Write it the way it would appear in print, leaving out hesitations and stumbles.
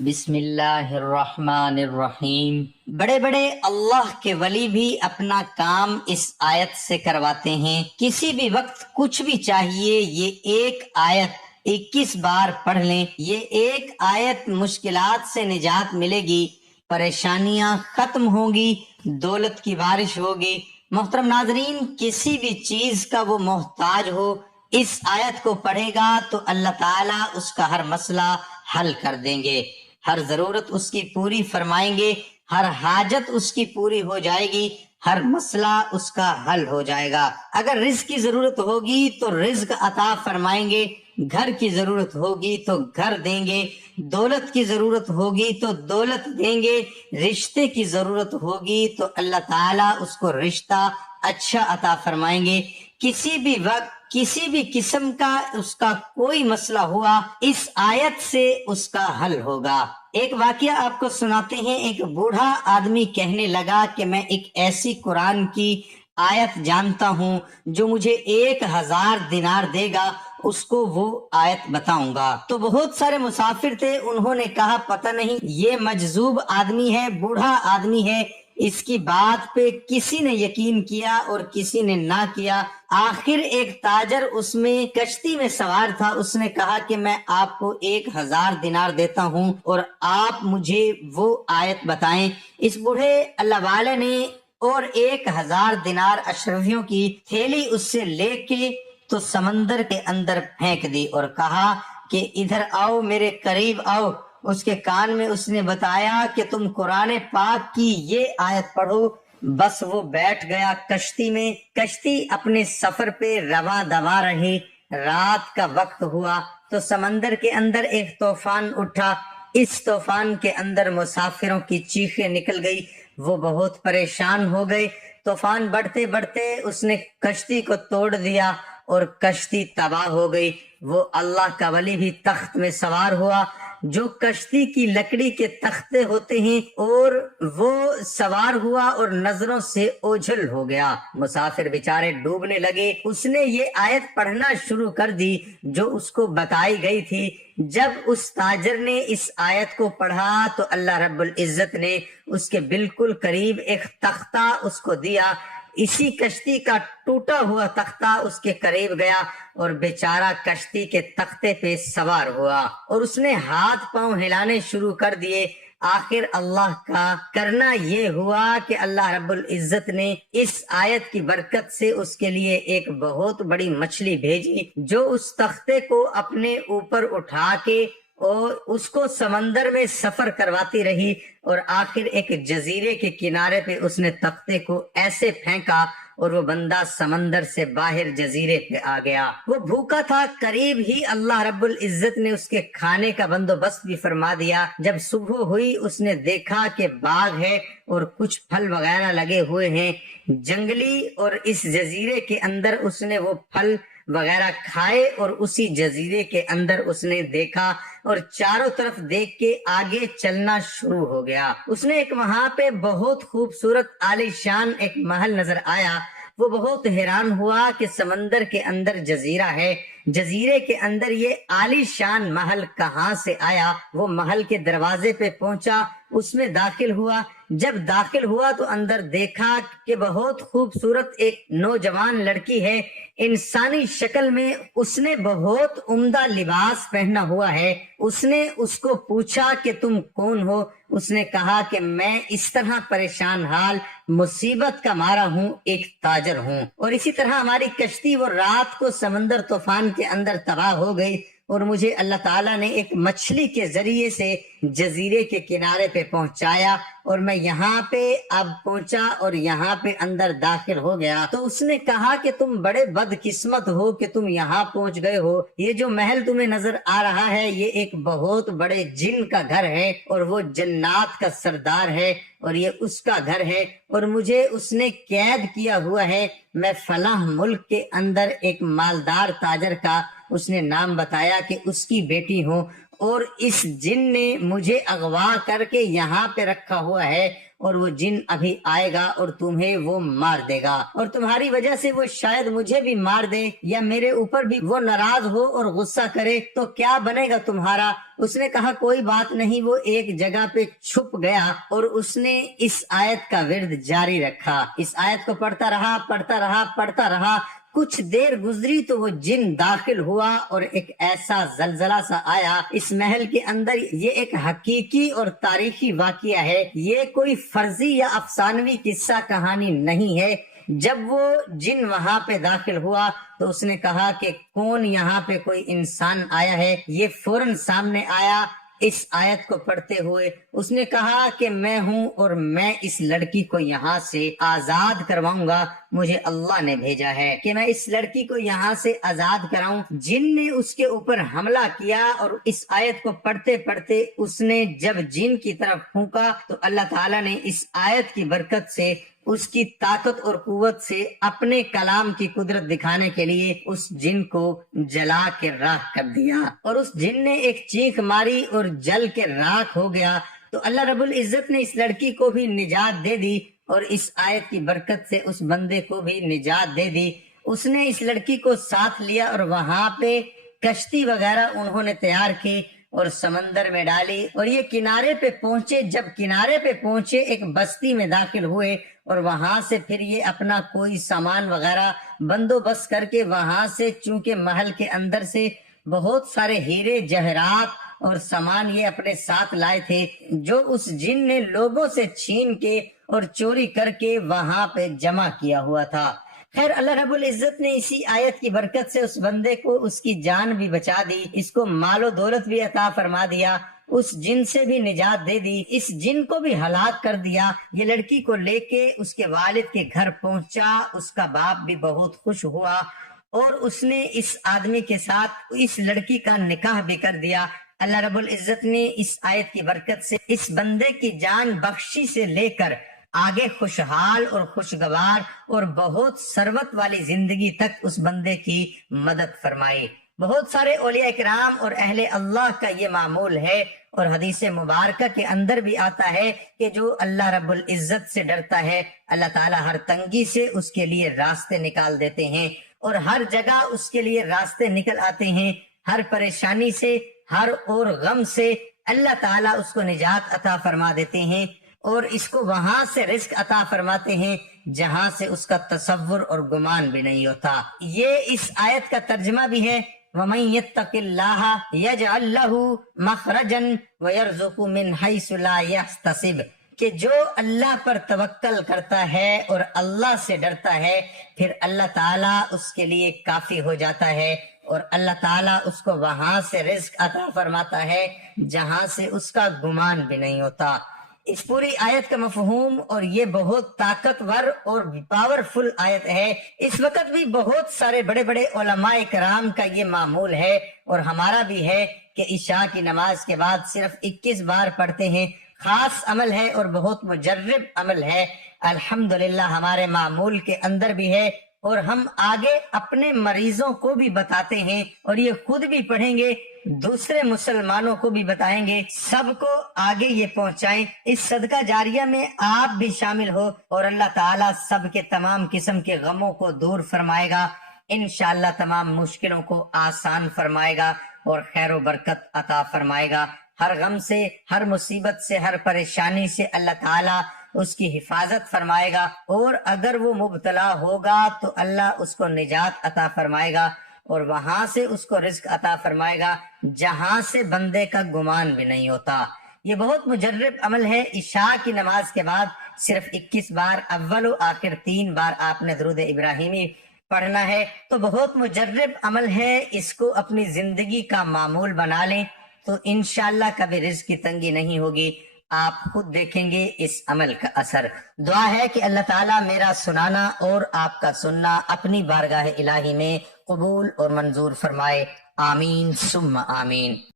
بسم اللہ الرحمن الرحیم۔ بڑے بڑے اللہ کے ولی بھی اپنا کام اس آیت سے کرواتے ہیں۔ کسی بھی وقت کچھ بھی چاہیے، یہ ایک آیت 21 بار پڑھ لیں، یہ ایک آیت مشکلات سے نجات ملے گی، پریشانیاں ختم ہوں گی، دولت کی بارش ہوگی۔ محترم ناظرین، کسی بھی چیز کا وہ محتاج ہو، اس آیت کو پڑھے گا تو اللہ تعالیٰ اس کا ہر مسئلہ حل کر دیں گے، ہر ضرورت اس کی پوری فرمائیں گے، ہر حاجت اس کی پوری ہو جائے گی، ہر مسئلہ اس کا حل ہو جائے گا۔ اگر رزق کی ضرورت ہوگی تو رزق عطا فرمائیں گے، گھر کی ضرورت ہوگی تو گھر دیں گے، دولت کی ضرورت ہوگی تو دولت دیں گے، رشتے کی ضرورت ہوگی تو اللہ تعالیٰ اس کو رشتہ اچھا عطا فرمائیں گے۔ کسی بھی وقت کسی بھی قسم کا اس کا کوئی مسئلہ ہوا، اس آیت سے اس کا حل ہوگا۔ ایک واقعہ آپ کو سناتے ہیں۔ ایک بوڑھا آدمی کہنے لگا کہ میں ایک ایسی قرآن کی آیت جانتا ہوں جو مجھے 1000 دینار دے گا، اس کو وہ آیت بتاؤں گا۔ تو بہت سارے مسافر تھے، انہوں نے کہا پتہ نہیں یہ مجذوب آدمی ہے، بوڑھا آدمی ہے، اس کی بات پہ کسی نے یقین کیا اور کسی نے نہ کیا۔ آخر ایک تاجر اس میں کشتی میں سوار تھا، اس نے کہا کہ میں آپ کو 1000 دینار دیتا ہوں اور آپ مجھے وہ آیت بتائیں۔ اس بوڑھے اللہ والے نے اور 1000 دینار اشرفیوں کی تھیلی اس سے لے کے تو سمندر کے اندر پھینک دی اور کہا کہ ادھر آؤ، میرے قریب آؤ۔ اس کے کان میں اس نے بتایا کہ تم قرآن پاک کی یہ آیت پڑھو۔ بس وہ بیٹھ گیا کشتی میں، کشتی اپنے سفر پہ رواں دواں رہی۔ رات کا وقت ہوا تو سمندر کے اندر ایک طوفان اٹھا۔ اس طوفان کے اندر مسافروں کی چیخیں نکل گئی، وہ بہت پریشان ہو گئے۔ طوفان بڑھتے بڑھتے اس نے کشتی کو توڑ دیا اور کشتی تباہ ہو گئی۔ وہ اللہ کا ولی بھی تخت میں سوار ہوا جو کشتی کی لکڑی کے تختے ہوتے ہیں، اور وہ سوار ہوا اور نظروں سے اوجھل ہو گیا۔ مسافر بیچارے ڈوبنے لگے۔ اس نے یہ آیت پڑھنا شروع کر دی جو اس کو بتائی گئی تھی۔ جب اس تاجر نے اس آیت کو پڑھا تو اللہ رب العزت نے اس کے بالکل قریب ایک تختہ اس کو دیا۔ اسی کشتی کا ٹوٹا ہوا تختہ اس کے قریب گیا اور بیچارہ کشتی کے تختے پہ سوار ہوا اور اس نے ہاتھ پاؤں ہلانے شروع کر دیے۔ آخر اللہ کا کرنا یہ ہوا کہ اللہ رب العزت نے اس آیت کی برکت سے اس کے لیے ایک بہت بڑی مچھلی بھیجی جو اس تختے کو اپنے اوپر اٹھا کے اور اس کو سمندر میں سفر کرواتی رہی، اور آخر ایک جزیرے کے کنارے پہ اس نے تختے کو ایسے پھینکا اور وہ بندہ سمندر سے باہر جزیرے پہ آ گیا۔ وہ بھوکا تھا، قریب ہی اللہ رب العزت نے اس کے کھانے کا بندوبست بھی فرما دیا۔ جب صبح ہوئی اس نے دیکھا کہ باغ ہے اور کچھ پھل وغیرہ لگے ہوئے ہیں جنگلی، اور اس جزیرے کے اندر اس نے وہ پھل وغیرہ کھائے اور اسی جزیرے کے اندر اس نے دیکھا اور چاروں طرف دیکھ کے آگے چلنا شروع ہو گیا۔ اس نے ایک وہاں پہ بہت خوبصورت عالی شان ایک محل نظر آیا۔ وہ بہت حیران ہوا کہ سمندر کے اندر جزیرہ ہے، جزیرے کے اندر یہ عالی شان محل کہاں سے آیا۔ وہ محل کے دروازے پہ پہنچا، اس میں داخل ہوا۔ جب داخل ہوا تو اندر دیکھا کہ بہت خوبصورت ایک نوجوان لڑکی ہے، انسانی شکل میں، اس نے بہت عمدہ لباس پہنا ہوا ہے۔ اس نے اس کو پوچھا کہ تم کون ہو؟ اس نے کہا کہ میں اس طرح پریشان حال مصیبت کا مارا ہوں، ایک تاجر ہوں، اور اسی طرح ہماری کشتی وہ رات کو سمندر طوفان کے اندر تباہ ہو گئی، اور مجھے اللہ تعالیٰ نے ایک مچھلی کے ذریعے سے جزیرے کے کنارے پہ پہنچایا اور میں یہاں پہ اب پہنچا اور یہاں پہ اندر داخل ہو گیا۔ تو اس نے کہا کہ تم بڑے بدقسمت ہو کہ تم یہاں پہنچ گئے ہو۔ یہ جو محل تمہیں نظر آ رہا ہے یہ ایک بہت بڑے جن کا گھر ہے، اور وہ جنات کا سردار ہے، اور یہ اس کا گھر ہے، اور مجھے اس نے قید کیا ہوا ہے۔ میں فلاں ملک کے اندر ایک مالدار تاجر کا، اس نے نام بتایا کہ اس کی بیٹی ہوں، اور اس جن نے مجھے اغوا کر کے یہاں پہ رکھا ہوا ہے، اور وہ جن ابھی آئے گا اور تمہیں وہ مار دے گا، اور تمہاری وجہ سے وہ شاید مجھے بھی مار دے یا میرے اوپر بھی وہ ناراض ہو اور غصہ کرے، تو کیا بنے گا تمہارا؟ اس نے کہا کوئی بات نہیں۔ وہ ایک جگہ پہ چھپ گیا اور اس نے اس آیت کا ورد جاری رکھا، اس آیت کو پڑھتا رہا۔ کچھ دیر گزری تو وہ جن داخل ہوا اور ایک ایسا زلزلہ سا آیا اس محل کے اندر۔ یہ ایک حقیقی اور تاریخی واقعہ ہے، یہ کوئی فرضی یا افسانوی قصہ کہانی نہیں ہے۔ جب وہ جن وہاں پہ داخل ہوا تو اس نے کہا کہ کون یہاں پہ کوئی انسان آیا ہے؟ یہ فوراً سامنے آیا اس آیت کو پڑھتے ہوئے۔ اس نے کہا کہ میں ہوں اور میں اس لڑکی کو یہاں سے آزاد کرواؤں گا، مجھے اللہ نے بھیجا ہے کہ میں اس لڑکی کو یہاں سے آزاد کراؤں۔ جن نے اس کے اوپر حملہ کیا اور اس آیت کو پڑھتے پڑھتے اس نے جب جن کی طرف پھونکا تو اللہ تعالیٰ نے اس آیت کی برکت سے، اس کی طاقت اور قوت سے اپنے کلام کی قدرت دکھانے کے لیے اس جن کو جلا کے راکھ کر دیا، اور اس جن نے ایک چیخ ماری اور جل کے راکھ ہو گیا۔ تو اللہ رب العزت نے اس لڑکی کو بھی نجات دے دی اور اس آیت کی برکت سے اس بندے کو بھی نجات دے دی۔ اس نے اس لڑکی کو ساتھ لیا اور وہاں پہ کشتی وغیرہ انہوں نے تیار کی اور سمندر میں ڈالی، اور یہ کنارے پہ پہنچے۔ جب کنارے پہ پہنچے ایک بستی میں داخل ہوئے اور وہاں سے پھر یہ اپنا کوئی سامان وغیرہ بندوبست کر کے وہاں سے، چونکہ محل کے اندر سے بہت سارے ہیرے جواہرات اور سامان یہ اپنے ساتھ لائے تھے جو اس جن نے لوگوں سے چھین کے اور چوری کر کے وہاں پہ جمع کیا ہوا تھا۔ خیر اللہ رب العزت نے اسی آیت کی برکت سے اس بندے کو اس کی جان بھی بچا دی، اس کو مال و دولت بھی عطا فرما دیا، اس جن سے بھی نجات دے دی، اس جن کو بھی ہلاک کر دیا۔ یہ لڑکی کو لے کے اس کے والد کے گھر پہنچا، اس کا باپ بھی بہت خوش ہوا اور اس نے اس آدمی کے ساتھ اس لڑکی کا نکاح بھی کر دیا۔ اللہ رب العزت نے اس آیت کی برکت سے اس بندے کی جان بخشی سے لے کر آگے خوشحال اور خوشگوار اور بہت ثروت والی زندگی تک اس بندے کی مدد فرمائی۔ بہت سارے اولیاء کرام اور اہل اللہ کا یہ معمول ہے، اور حدیث مبارکہ کے اندر بھی آتا ہے کہ جو اللہ رب العزت سے ڈرتا ہے اللہ تعالیٰ ہر تنگی سے اس کے لیے راستے نکال دیتے ہیں، اور ہر جگہ اس کے لیے راستے نکل آتے ہیں۔ ہر پریشانی سے، ہر اور غم سے اللہ تعالیٰ اس کو نجات عطا فرما دیتے ہیں، اور اس کو وہاں سے رزق عطا فرماتے ہیں جہاں سے اس کا تصور اور گمان بھی نہیں ہوتا۔ یہ اس آیت کا ترجمہ بھی ہے وَمَن يَتَّقِ اللَّهَ يَجْعَل لَّهُ مَخْرَجًا وَيَرْزُقْهُ مِنْ حَيْثُ لَا يَحْتَسِبُ، کہ جو اللہ پر توکل کرتا ہے اور اللہ سے ڈرتا ہے پھر اللہ تعالیٰ اس کے لیے کافی ہو جاتا ہے، اور اللہ تعالیٰ اس کو وہاں سے رزق عطا فرماتا ہے جہاں سے اس کا گمان بھی نہیں ہوتا۔ اس پوری آیت کا مفہوم، اور یہ بہت طاقتور اور پاورفل آیت ہے، اس وقت بھی بہت سارے بڑے بڑے علماء کرام کا یہ معمول ہے اور ہمارا بھی ہے کہ عشاء کی نماز کے بعد صرف 21 بار پڑھتے ہیں۔ خاص عمل ہے اور بہت مجرب عمل ہے، الحمدللہ ہمارے معمول کے اندر بھی ہے، اور ہم آگے اپنے مریضوں کو بھی بتاتے ہیں، اور یہ خود بھی پڑھیں گے، دوسرے مسلمانوں کو بھی بتائیں گے، سب کو آگے یہ پہنچائیں۔ اس صدقہ جاریہ میں آپ بھی شامل ہو، اور اللہ تعالیٰ سب کے تمام قسم کے غموں کو دور فرمائے گا، انشاءاللہ تمام مشکلوں کو آسان فرمائے گا اور خیر و برکت عطا فرمائے گا۔ ہر غم سے، ہر مصیبت سے، ہر پریشانی سے اللہ تعالیٰ اس کی حفاظت فرمائے گا، اور اگر وہ مبتلا ہوگا تو اللہ اس کو نجات عطا فرمائے گا، اور وہاں سے اس کو رزق عطا فرمائے گا جہاں سے بندے کا گمان بھی نہیں ہوتا۔ یہ بہت مجرب عمل ہے۔ عشاء کی نماز کے بعد صرف 21 بار اول و آخر 3 بار آپ نے درود ابراہیمی پڑھنا ہے، تو بہت مجرب عمل ہے، اس کو اپنی زندگی کا معمول بنا لیں تو انشاءاللہ کبھی رزق کی تنگی نہیں ہوگی۔ آپ خود دیکھیں گے اس عمل کا اثر۔ دعا ہے کہ اللہ تعالیٰ میرا سنانا اور آپ کا سننا اپنی بارگاہ الہی میں قبول اور منظور فرمائے، آمین ثم آمین۔